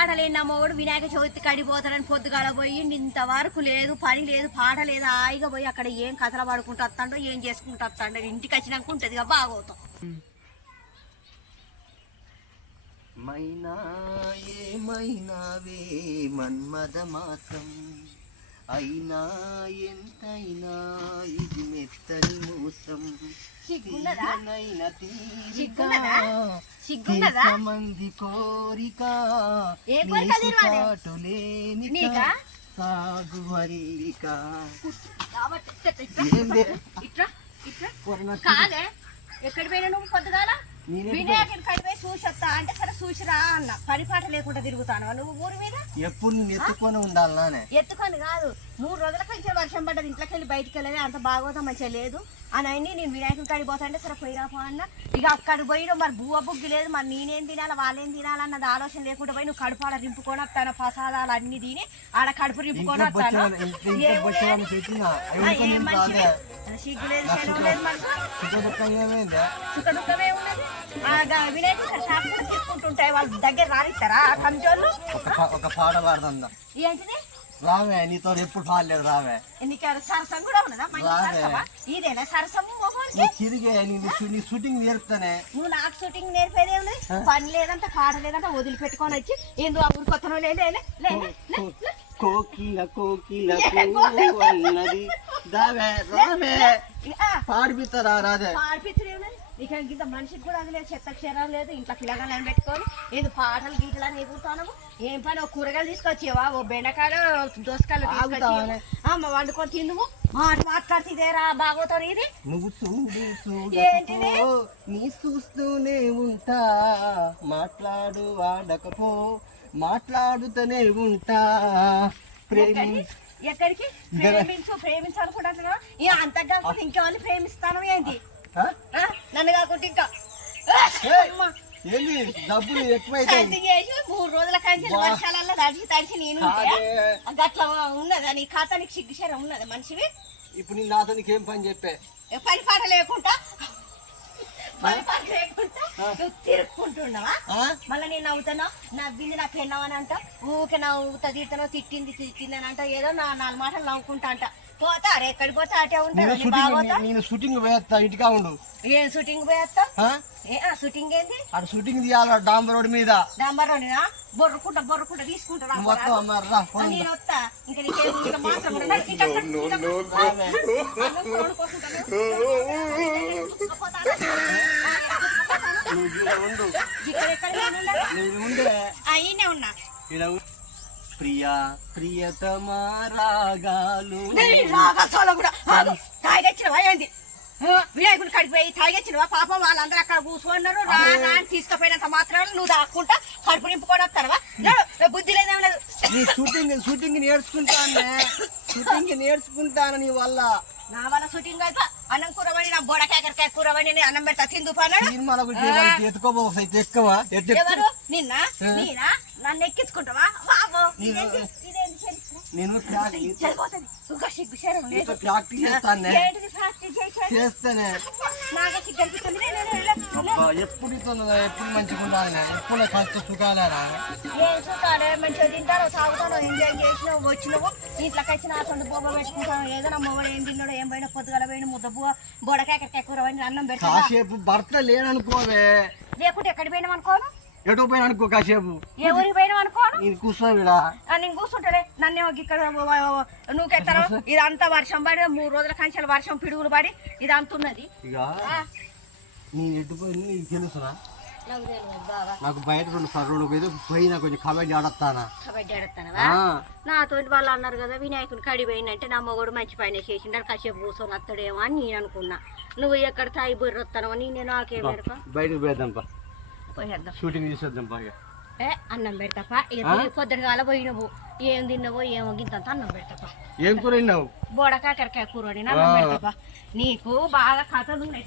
పాట లేని నా మొగుడు వినాయక చవితి కడిపోతాడని పొద్దుగాల పోయి ఇంతవరకు లేదు పని లేదు పాట లేదు హాయిగా పోయి అక్కడ ఏం కథలు పడుకుంటూ వస్తాడో ఏం చేసుకుంటూ వస్తాడో ఇంటికి వచ్చినాక ఉంటుంది ఇక బాగోతాం. మైనా ఏమైనావే మన్మద మాసం అయినా ఎంతైనా ఇది మెత్తని మోసం. తీరిక, తీర్చమంది కోరిక? సాగు కాదే? ఎక్కడి పోయినా నువ్వు పొద్దుగాల? నేనే వినాయకుని కడిపోయి చూసి వస్తా అంటే సరే చూసిరా అన్న. పని పాట లేకుండా తిరుగుతాను నువ్వు ఊరి మీద? ఎప్పుడు ఎత్తుకొని కాదు. మూడు రోజుల కంటే వర్షం పడ్డది. ఇంట్లోకి వెళ్ళి బయటికి వెళ్ళలేదు అంత బాగోతా మంచిగా లేదు. అని అన్ని నేను వినాయకుని కాడికి పోతా అంటే సరే పోయిరా పో అన్న. ఇక అక్కడికి పోయిన మరి బువ్వ బుగ్గి లేదు. మరి నేనేం తినాలి? వాళ్ళేం తినాలన్నది ఆలోచన లేకుండా పోయి నువ్వు కడుపు ఆడ రింపుకొని వస్తాను. ప్రసాదాలు అన్ని తిని ఆడ కడుపు రింపుకొని వస్తాను? సిగ్గు లేదు. లేదు మనకు వినాయకుడు షాప్ కూడా వాళ్ళ దగ్గర రానిస్తారా? ఒక పాట పాడదా. ఏంటిది? రావే నీతో ఎప్పుడు పాడలేదు రావే. నీకు సరసం కూడా ఉన్నదా? మంచి ఇదేనా సరసము మొహోనికి తిరిగే నీ షూటింగ్ నేర్పుతానే. నువ్వు నాకు షూటింగ్ నేర్పేది ఏం లేదు పని లేదంట పాట లేదంట వదిలిపెట్టుకొని వచ్చి ఏందో ఆ ఊరు. కోకిల కోకిల? అన్నది దావే రావే పాడిపిస్తారా రాదే లేదు ఇక ఇంత మనిషికి కూడా అది లేదు చెత్త క్షరం లేదు ఇంట్లో పిల్లగాళ్ళని పెట్టుకొని ఏదో పాటలు గీటలు అని ఎగురుతాను ఏం పని? ఒక కూరగాయలు తీసుకొచ్చేవా? ఓ బెండకాయలు దోసకాయలు ఆగుతావానే? తీసుకొచ్చి అమ్మ వండుకొని తిందుము. మాట మాట్లాడుతుందేరా బాగోతావు ఇది నువ్వు చూడు నీ చూస్తూనే ఉంటా. మాట్లాడు ఆడకపో మాట్లాడుతూనే ఉంటా. ప్రేమి ఎక్కడికి? ప్రేమించు ప్రేమించు అనుకుంటున్నా ఇక అంత కాకుండా ఇంకెవరిని ప్రేమిస్తాను ఏంటి? నన్ను కాకుండా ఇంకా. ఏంది? డబ్బులు ఎక్కువైతే మూడు రోజుల కంచి వా. వర్షాలలో తడిచి తడిచి నేను. గట్ల ఉన్నదా? నీ ఖాతా నీకు సిగ్గుశరం ఉన్నదా మనిషివి? ఇప్పుడు నీ నాతో నీకేం పని చెప్పే? పని పాట లేకుండా? పని పాట లేకుండా నువ్వు తిరుక్కుంటున్నావా? మళ్ళీ నేను నవ్వుతాను? నవ్వింది నా పెన్నావని అంట ఊకే నవ్వుతా తిడతానో తిట్టింది తిట్టింది అని అంట. ఏదో నా నాలుగు మాటలు నవ్వుకుంటా అంట. పోతా? అరే ఎక్కడికి పోతా? అటే నేను షూటింగ్ బాగోతా? నేను షూటింగ్ పోయేస్తా ఇంటికా ఉండు. ఏం షూటింగ్ పోయేస్తా ఆ? ఏ ఆ షూటింగ్ ఏంది? అక్కడ షూటింగ్ తీయాలి డాంబర్ రోడ్ మీద. డాంబరోనినా బొర్రుకుంటా బొర్రుకుంటా తీసుకుంటా నువ్వు వస్తావు? అమ్మ రా ఆ, నేను వస్తా. ఇంకా నీకేం ఇంకా మాత్రం ఉండు. ఈయనే ఉన్నా. ప్రియా ప్రియతమా రాగాలు. సోలో కూడా. తాగొచ్చినవా ఏంది? వినాయకుడి కాడికి పోయి తాగొచ్చినవా? పాపం వాళ్ళందరూ అక్కడ కూర్చున్నారు. రా రా అని తీసుకుపోయినంత మాత్రం నువ్వు దాక్కుంటా కడుపు నింపుకొని వస్తానవా నడు, బుద్ధి లేదేం లేదు. నీ షూటింగ్ షూటింగ్ నేర్చుకుంటానే. షూటింగ్ నేర్చుకుంటాను నీ వల్ల. నా వల్ల షూటింగ్ అయితే అన్నం కూర వండి నా బోడ కాకరకాయ కూర వండి నేను అన్నం పెడతా తిందు పన్నాడు సినిమాల గురించి ఎత్తుకోబో ఎక్కువ. ఎవరు? నిన్న? నీనా నన్ను ఎక్కించుకుంటావా? బాబు ఇదేంటి? ఇదేంటి చరిత్ర? నేను సిగ్గు శరం లేదు. ప్రాక్టీస్ చేస్తానే. ఏంటిది ప్రాక్టీస్ చేసేది? చేస్తేనే. నాకే సిగ్గు అనిపిస్తుంది. లే, లే, లే, లే, లే. అబ్బా, ఎప్పుడు ఎప్పుడు మంచిగా ఉండాలి నేను. ఎప్పుడు ఏం మంచిగా సాగుతానో ఎంజాయ్ చేసినావు వచ్చినావు. ఇంట్లోకి వచ్చి నా సొంత బొబ్బ పెట్టుకుంటాను. ఏదో నా మొగడు ఏం తిన్నాడో ఏం పోయినా పొద్దుగల పోయిన ముద్ద బువ్వ బొడకాయ కూర వండి అన్నం కాసేపు భర్త లేడనుకోవే. లేకుంటే ఎక్కడ పోయినాం అనుకోను? ఎటు పోయినా అనుకో కాసేపు. ఏ ఊరికి పోయినాం అనుకోను నేను కూర్చోవిడా ఆ, నేను కూర్చుంటాడే నన్ను ఇక్కడ నువ్వుకెత్తాను ఇదంతా వర్షం పడి మూడు రోజుల కంచెలు వర్షం పిడుగులు పడి ఇది అంతున్నది ఇక నేను ఎటు పోయి నీకు తెలుసునా? నాకు బయట రెండు రెండు ఏదో పోయినా కొంచెం కబడ్డీ ఆడతానా కబడ్డీ ఆడుతానవా ఆ, నాతో వాళ్ళు అన్నారు కదా వినాయకుని కడి పోయిందంటే నా మొగడు మంచి పైన చేసిండు కాసేపు కూర్చొని వస్తాడేమో అని నేను అనుకున్నా. నువ్వు ఎక్కడ తాయి బొర్రు వస్తానో అని నేను నాకేం పెడతా బయటకు పోయేద్దాం పా. పోయేద్దాం. షూటింగ్ పా ఇక. ఏ అన్నం పెడతాపా? పొద్దుగాల పోయినవు. ఏం తిన్నావో ఏమో గింతంత అన్నం పెడతాపా. ఏం కూర తిన్నావు? బోడ కాకరకాయ కూర అన్నం పెడతాపా. నీకు బాగా కథలు ఉన్నాయి.